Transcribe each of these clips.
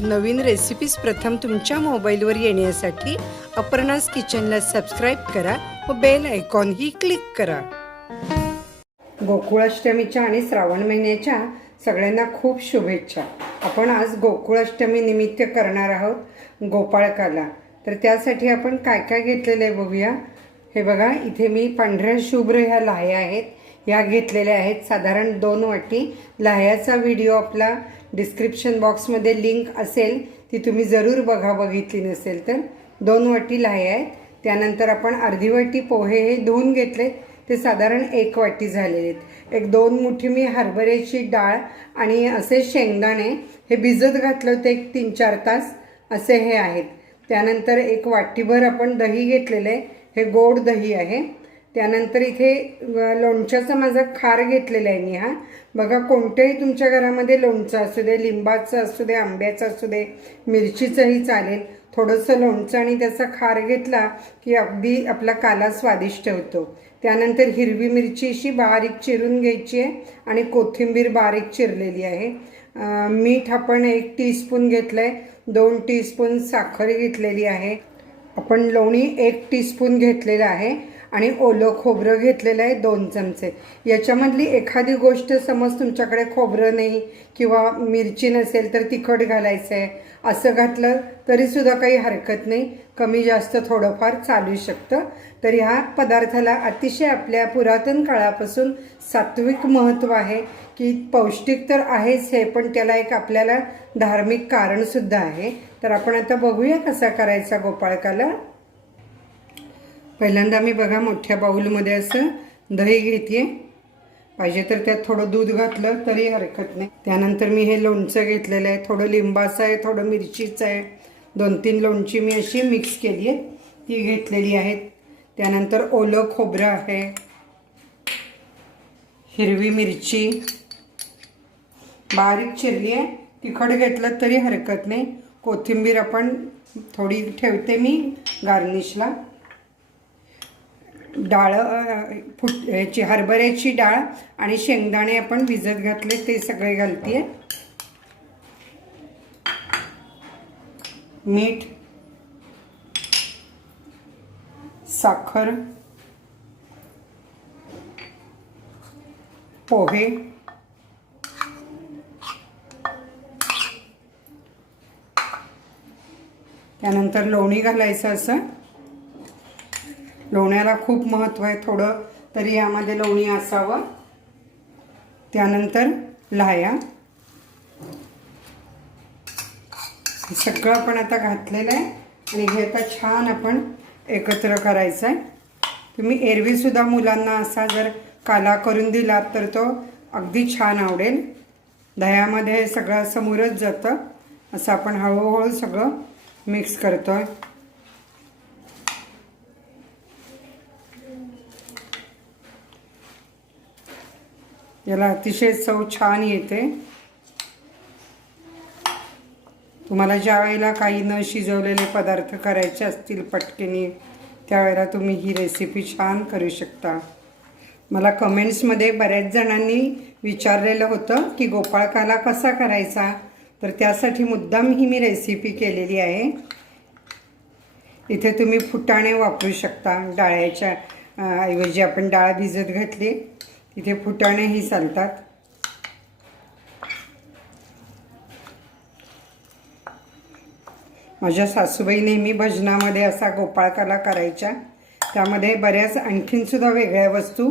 नवीन recipes प्रथम तुमच्या मोबाईलवर येण्यासाठी अपर्णास किचनला सबस्क्राईब करा व बेल आयकॉनही क्लिक करा। गोकुळाष्टमीच्या आणि श्रावण महिन्याच्या सगळ्यांना खूप शुभेच्छा। आपण आज गोकुळाष्टमी निमित्त करणार आहोत गोपाळकाला। तर त्यासाठी आपण काय काय घेतलेले आहे बघूया। हे बघा, इथे मी पांढऱ्या शुभ्र ह्या लाह्या आहेत, ह्या घेतलेल्या आहेत साधारण 2 वाटी। लाह्याचा व्हिडिओ आपला डिस्क्रिप्शन बॉक्समध्ये लिंक असेल, ती तुम्ही जरूर बघा बघितली नसेल तर। 2 वाटी लाह्या आहेत। त्यानंतर आपण अर्धी वाटी पोहे हे धुवून घेतले, ते साधारण 1 वाटी झालेले आहेत। एक 2 मुठी मी हरभऱ्याची डाळ आणि असे शेंगदाणे हे भिजत घातले होते 3-4 तास असे हे आहेत। त्यानंतर 1 वाटीभर आपण दही घेतलेले, हे गोड दही आहे। त्यानंतर इथे लोणच्याचा माझा खार घेतलेला आहे मी। हा बघा, कोणतेही तुमच्या घरामध्ये लोणचं असू दे, लिंबाचं असू दे, आंब्याचं असू दे, मिरचीचंही चालेल। थोडंसं लोणचं आणि त्याचा खार घेतला की अगदी आपला काला स्वादिष्ट होतो। त्यानंतर हिरवी मिरची अशी बारीक चिरून घ्यायची आहे आणि कोथिंबीर बारीक चिरलेली आहे। मीठ आपण 1 टीस्पून घेतलं आहे, 2 टीस्पून साखर घेतलेली आहे। आपण लोणी 1 टीस्पून घेतलेला आहे आणि ओलं खोबरं घेतलेलं आहे 2 चमचे। याच्यामधली एखादी गोष्ट समज तुमच्याकडे खोबरं नाही किंवा मिरची नसेल तर तिखट घालायचं आहे, असं घातलं तरीसुद्धा काही हरकत नाही, कमी जास्त थोडंफार चालू शकतं। तर ह्या पदार्थाला अतिशय आपल्या पुरातन काळापासून सात्विक महत्त्व आहे की पौष्टिक तर आहेच हे, पण त्याला एक आपल्याला धार्मिक कारणसुद्धा आहे। तर आपण आता बघूया कसा करायचा गोपाळकाला। पहिल्यांदा मी बघा मोठ्या बाउलमध्ये असं दही घेते, पाहिजे तर त्यात थोडं दूध घातलं तरी हरकत नाही। त्यानंतर मी हे लोणचं घेतलेलं आहे, थोडं लिंबाचं आहे, थोडं मिरचीचं आहे। 2-3 लोणची मी अशी मिक्स केली आहे, ती घेतलेली आहेत। त्यानंतर ओलं खोबरं आहे, हिरवी मिरची बारीक चिरली आहे, तिखट घेतलं तरी हरकत नाही। कोथिंबीर आपण थोडी ठेवते मी गार्निशला। डाळ ह्याची हरभऱ्याची डाळ आणि शेंगदाणे आपण भिजत घातले ते सगळे घालते। मीठ, साखर, पोहे, त्यानंतर लोणी घालायचं। असं लोण्याला खूप महत्त्व आहे, थोडं तरी यामध्ये लोणी असावं। त्यानंतर लाह्या, सगळं आपण आता घातलेलं आहे आणि हे आता छान आपण एकत्र करायचं आहे। तुम्ही एरवीसुद्धा मुलांना असा जर काला करून दिलात तर तो अगदी छान आवडेल। दह्यामध्ये हे सगळं समोरच जातं। असं आपण हळूहळू सगळं मिक्स करतोय। याला अतिशय चव छान येते। तुम्हाला ज्या वेळेला काही न शिजवलेले पदार्थ करायचे असतील पटकनी, त्यावेळेला तुम्ही ही रेसिपी छान करू शकता। मला कमेंट्समध्ये बऱ्याच जणांनी विचारलेलं होतं की गोपाळकाला कसा करायचा, तर त्यासाठी मुद्दाम ही मी रेसिपी केलेली आहे। इथे तुम्ही फुटाणे वापरू शकता, डाळ्याच्या ऐवजी आपण डाळ भिजत घातली, इथे फुटाणेही चालतात। माझ्या सासूबाई नेहमी भजनामध्ये असा गोपाळकाला करायच्या, त्यामध्ये बऱ्याच आणखीनसुद्धा वेगळ्या वस्तू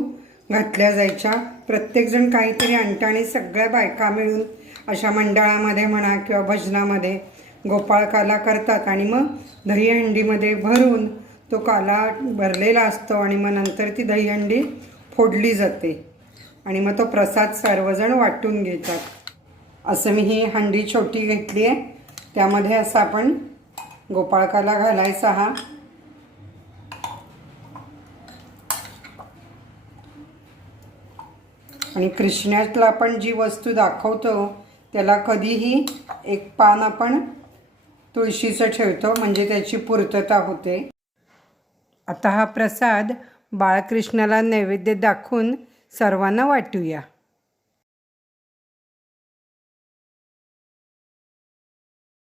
घातल्या जायच्या। प्रत्येकजण काहीतरी आणताना सगळ्या बायका मिळून अशा मंडळामध्ये म्हणा किंवा भजनामध्ये गोपाळकाला करतात आणि मग दहीहंडीमध्ये भरून तो काला भरलेला असतो आणि मग नंतर ती दहीहंडी फोडली जाते आणि मग तो प्रसाद सर्वजण वाटून घेतात। असं मी ही हंडी छोटी घेतली आहे, त्यामध्ये असं आपण गोपाळकाला घालायचा हा। आणि कृष्णाला आपण जी वस्तू दाखवतो त्याला कधीही 1 पान आपण तुळशीचं ठेवतो, म्हणजे त्याची पूर्तता होते। आता हा प्रसाद बाळकृष्णाला नैवेद्य दाखवून सर्वांना वाटूया।